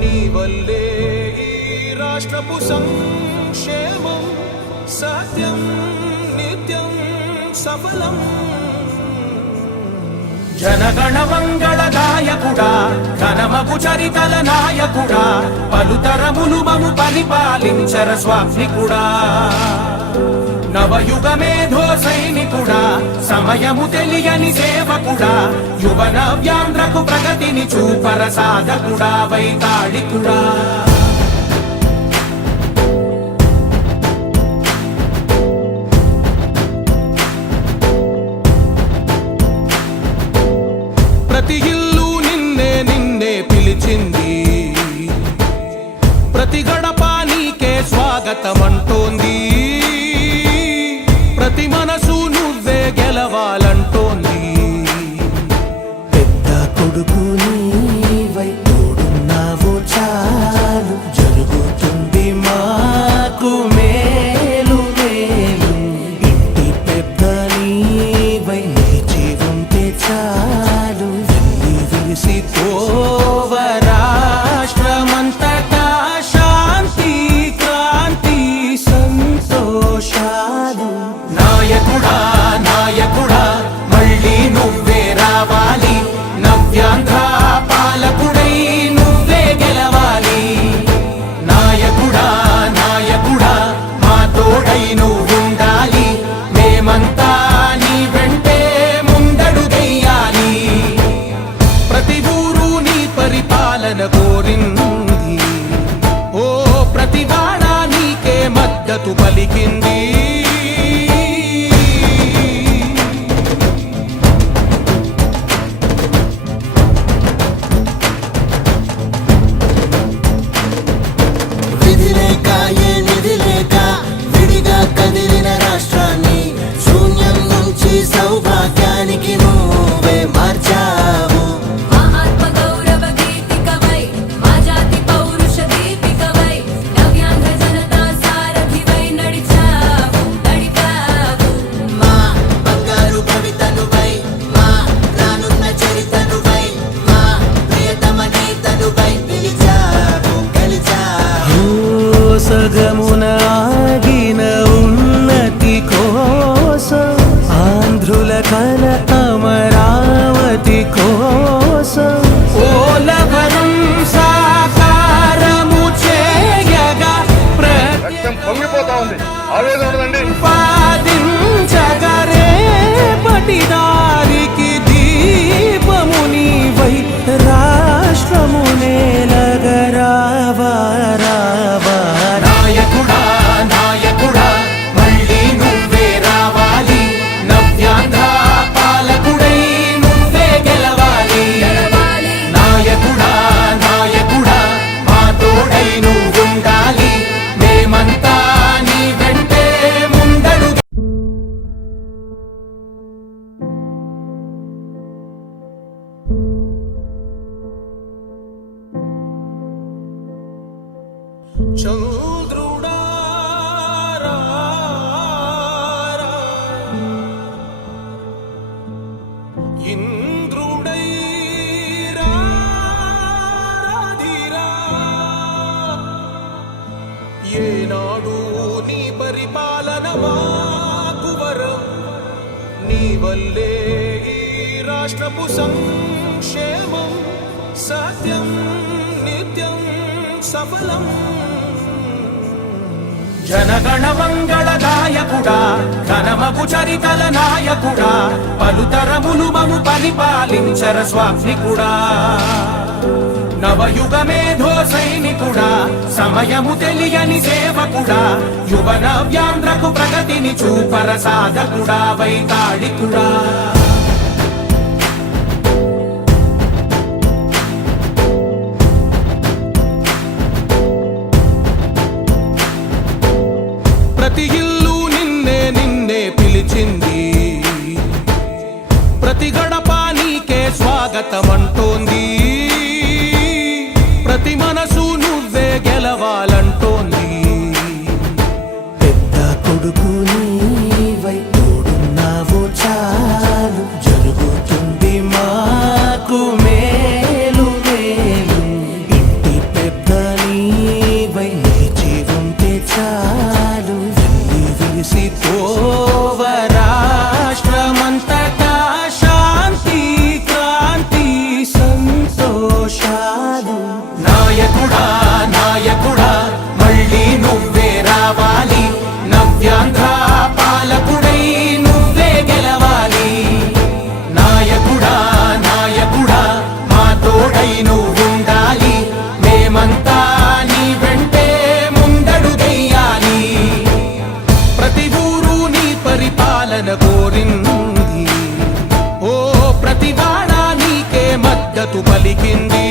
నీ వల్లే ఈ రాష్ట్రపు సంక్షేమం సత్యం నిత్యం సఫలం. జనగణ మంగళ గాయకుడా ఘనమగు చరితల నాయకుడా పలుతరములు మము పరిపాలించర స్వామికుడా. నవయుగ మేధో సైనికుడా సమయము తెలియని సేవకుడా యువన వ్యాంధ్రకు ప్రగతిని చూపర సాధకుడా వైతాళికుడా. ప్రతి ఇల్లు నిన్నే నిన్నే పిలిచింది, ప్రతి గడప నీకే స్వాగతమంటోంది, ప్రతి మనసు నువ్వే గెలవాలంటోంది. పెద్ద కొడుకు నీవై తోడున్నావు చాలు జరుగుతుంది మాకు మేలు మేలు. ఇంటి పెద్ద నీవై నిలిచి ఉంటే చాలు వెళ్ళి విరిసి పోవ రాష్ట్రమంతటా శాంతి క్రాంతి సంతోషాలు. నాయకుడా నాయకుడా మళ్ళీ నువ్వే రావాలి, నవ్యాంధ్ర పాలకుడై నువ్వే గెలవాలి. నాయకుడా నాయకుడా మా తోడై నువ్వుండాలి, మేమంతా నీ వెంటే ముందడుగెయ్యాలి. ప్రతి ఊరు నీ పరిపాలన కోరింది, ఓ ప్రతి వాడ నీకే మద్దతు పలికింది. సౌభాగ్యానికి నువ్వే మార్చావు. మా ఆత్మ గౌరవ గీతికవై మా జాతి పౌరుష దీపికవై నవ్యాంధ్ర జనతా సారథివై నడిచావు నడిపావు. మా బంగారు భవితనువై మా రానున్న చరితనువై మా ప్రియతమ నేతనువై పిలిచావు గెలిచావు. సగమున ఆగిన ఉన్నతి కోసం ఆంధ్రుల కల అమరావతి కోసం ఓలవరం సాకారము చేయగా పొంగిపోతా ఉంది, ఆవేదన ఉందండి. పాదించగరే పటిదారికి దీపము నీవై రాష్ట్రము నేలగరావా రావా. నాయకుడా నాయకుడా మళ్ళీ నువ్వే రావాలి, నవ్యాంధ్ర పాలకుడై నువ్వే గెలవాలి. నాయకుడా నాయకుడా మా తోడై నువ్వుండాలి, మేమంతా నీ వెంటే ముందడుగు. చంద్రుడా రా రా, ఇంద్రుడై రాధిరా. ఏనాడు నీ పరిపాలన మాకు వరం, నీ వల్లే ఈ రాష్ట్రపు సంక్షేమం సత్యం నిత్యం సఫలం. జనగణ మంగళ గాయకుడా ఘనమగు చరితల నాయకుడా పలుతరములు మము పరిపాలించర స్వామికుడా. నవయుగ మేధో సైనికుడా సమయము తెలియని సేవకుడా యువన వ్యాంధ్రకు ప్రగతిని చూపర సాధకుడా వైతాళికుడా. ప్రతి ఇల్లు నిన్నే నిన్నే పిలిచింది, ప్రతి గడప నీకే స్వాగతమంటోంది, ప్రతి మనసు నువ్వే గెలవాలంటోంది. పెద్ద కొడుకు నీవై తోడున్నావు చాలు జరుగుతుంది మాకు మేలు మేలు. ఇంటి పెద్ద ప్రతి వాడా నీకే మద్దతు పలికింది